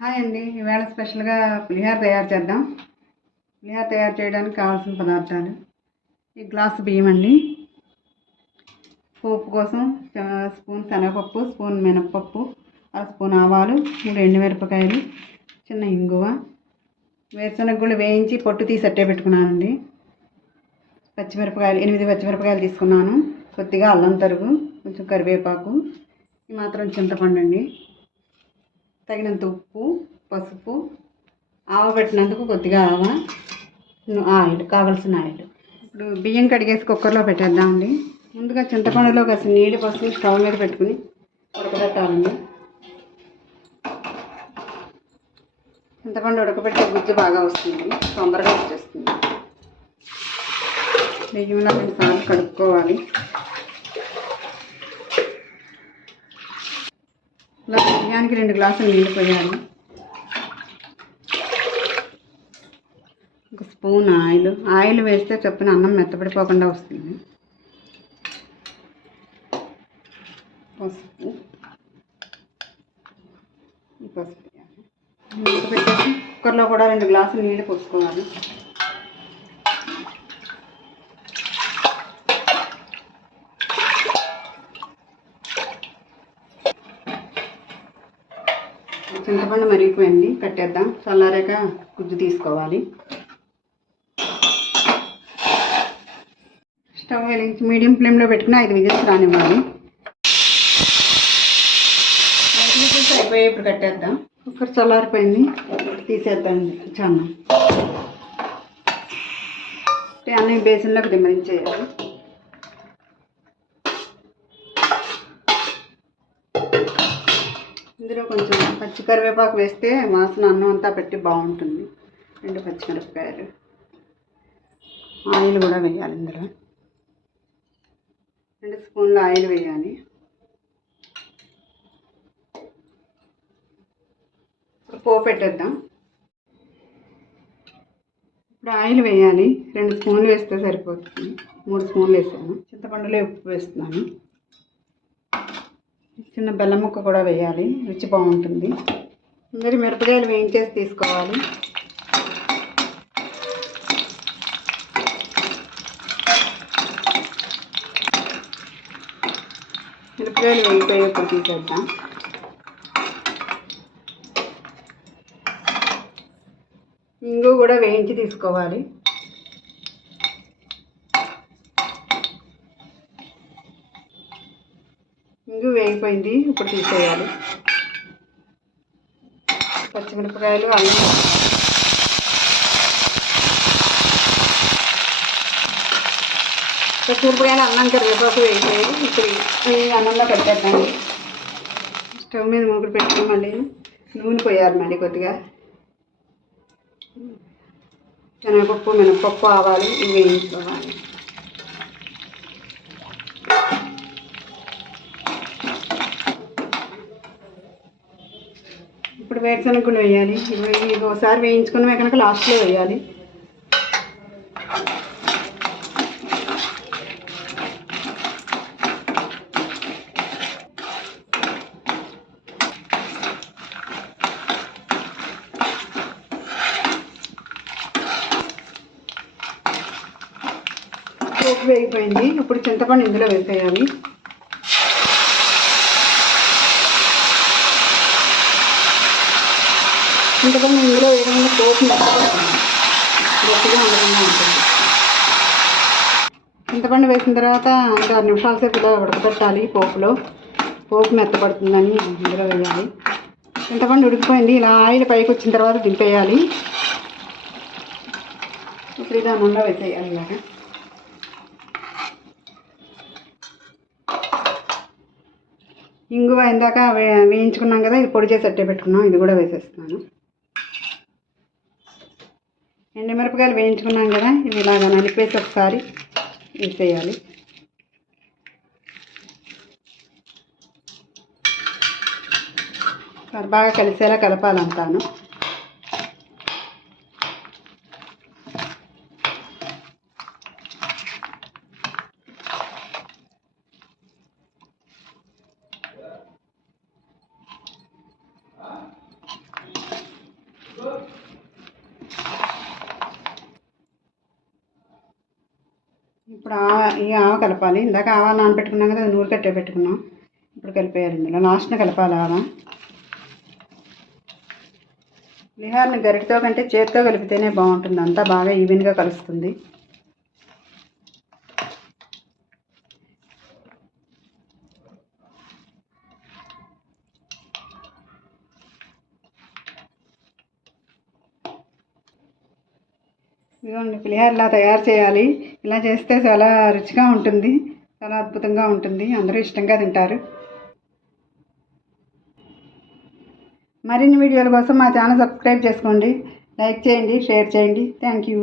Hi అండి. ఇవాళ స్పెషల్గా పులిహోర తయారు చేద్దాం. పులిహోర తయారు చేయడానికి కావాల్సిన పదార్థాలు: ఈ గ్లాసు బియ్యం అండి, పోపు కోసం స్పూన్ శనగపప్పు, స్పూన్ మినప్పప్పు, అర స్పూన్ ఆవాలు, 3 ఎండుమిరపకాయలు, చిన్న ఇంగువ, వేరుశనగ గుళ్ళు వేయించి పొట్టు తీసి అట్టే పెట్టుకున్నానండి. పచ్చిమిరపకాయలు 8 పచ్చిమిరపకాయలు తీసుకున్నాను. కొద్దిగా అల్లం తరుగు, కొంచెం కరివేపాకు, ఈ మాత్రం చింతపండు అండి, తగినంత ఉప్పు, పసుపు, ఆవబెట్టినందుకు కొద్దిగా ఆయిల్, కావలసిన ఆయిల్. ఇప్పుడు బియ్యం కడిగేసి కుక్కర్లో పెట్టేద్దామండి. ముందుగా చింతపండులో కాస్త నీళ్ళు పోసి స్టవ్ మీద పెట్టుకుని ఉడకబెట్టాలండి. చింతపండు ఉడకబెట్టే గుజ్జు బాగా వస్తుంది, తొందరగా వచ్చేస్తుంది. బియ్యంలో 2 సార్లు కడుక్కోవాలి. ఇలా బియ్యానికి 2 గ్లాసులు నీళ్ళు పోయాలి. ఒక స్పూన్ ఆయిల్ వేస్తే చొప్పున అన్నం మెత్తపడిపోకుండా వస్తుంది. పసుపు పెట్టేసి కుక్కర్లో కూడా 2 గ్లాసులు నీళ్ళు పోసుకోవాలి. చింతపండు మరిగిపోయింది, పెట్టేద్దాం. చల్లారాక గుజ్జు తీసుకోవాలి. స్టవ్ వెలిగించి మీడియం ఫ్లేమ్లో పెట్టుకుని 5 విజిల్స్ రానివ్వాలి. 5 విజిల్స్ అయిపోయి ఇప్పుడు కట్టేద్దాం. కుక్కర్ చల్లారిపోయింది, తీసేద్దాం. అన్నం అన్నీ బేసిన్లోకి దిమ్మరించేయాలి. ఇందులో కొంచెం పచ్చి కరివేపాకు వేస్తే వాసన అన్నం అంతా పెట్టి బాగుంటుంది. 2 పచ్చిమిరపకాయలు, ఆయిల్ కూడా వేయాలి. ఇందులో 2 స్పూన్ల ఆయిల్ వేయాలి. ఇప్పుడు పోపు పెట్టేద్దాం. ఇప్పుడు ఆయిల్ వేయాలి. 2 స్పూన్లు వేస్తే సరిపోతుంది. 3 స్పూన్లు వేసాను. చింతపండులో ఉప్పు వేస్తున్నాను. చిన్న బెల్లం ముక్క కూడా వేయాలి, రుచి బాగుంటుంది. అందరి మిరపకాయలు వేయించేసి తీసుకోవాలి. మిరపకాయలు వేగిపోయేప్పుడు తీసేద్దాం. ఇంగు కూడా వేయించి తీసుకోవాలి. ఇంగు వేగిపోయింది, ఇప్పుడు తీసేయాలి. పచ్చిమిరపకాయలు, అల్లం, పచ్చిమిరపకాయలు, అన్నం, కరివేపాకు వేగిపోయాయి. ఇప్పుడు అన్నంలో పెట్టేద్దాం. స్టవ్ మీద మూకుడు పెట్టుకుని మళ్ళీ నూనె పోయాలి. మళ్ళీ కొద్దిగా శనగపప్పు, మినపప్పు, ఆవాలు ఇవి వేయించుకోవాలి. ఇప్పుడు వేరుశనగలు వేయాలి. ఇవి ఒకసారి వేయించుకున్నవే కనుక లాస్ట్లో వేయాలి. పోపు వేగిపోయింది, ఇప్పుడు చింతపండు ఇందులో వేసేయాలి. చింతపండు ఇందులో వేయడం వల్ల పోపు గట్టిగా ఉండకుండా ఉంటుంది. చింతపండు వేసిన తర్వాత 5-6 నిమిషాల సేపు ఇలా ఉడకబెట్టాలి. పోపు మెత్తపడుతుందని ఇందులో వేయాలి. చింతపండు ఉడికిపోయింది. ఇలా ఆయిల్ పైకి వచ్చిన తర్వాత దింపేయాలి. ఇప్పుడు ఇది అన్నంలో వేసేయాలి. ఇలాగా ఇంగువ ఇందాక వేయించుకున్నాం కదా, ఇది పొడి చేసి అట్టే పెట్టుకున్నాం, ఇది కూడా వేసేస్తున్నాను. ఎండుమిరపకాయలు వేయించుకున్నాం కదా, ఇవి ఇలాగా నలిపేసి ఒకసారి వేసేయాలి. బాగా కలిసేలా కలపాలంటాను. ఇప్పుడు ఈ ఆవ కలపాలి. ఇందాక ఆవాలు నానబెట్టుకున్నాం కదా, అది నూరు కట్టే పెట్టుకున్నాం. ఇప్పుడు కలిపేయాలి. ఇందులో లాస్ట్న కలపాలి ఆవ. పులిహోరని గరిటతో కంటే చేతితో కలిపితేనే బాగుంటుంది. అంతా బాగా ఈవెన్గా కలుస్తుంది. ఇదిగోండి, పులిహోర ఇలా తయారు చేయాలి. ఇలా చేస్తే చాలా రుచిగా ఉంటుంది, చాలా అద్భుతంగా ఉంటుంది. అందరూ ఇష్టంగా తింటారు. మరిన్ని వీడియోల కోసం మా ఛానల్ సబ్స్క్రైబ్ చేసుకోండి, లైక్ చేయండి, షేర్ చేయండి. Thank you.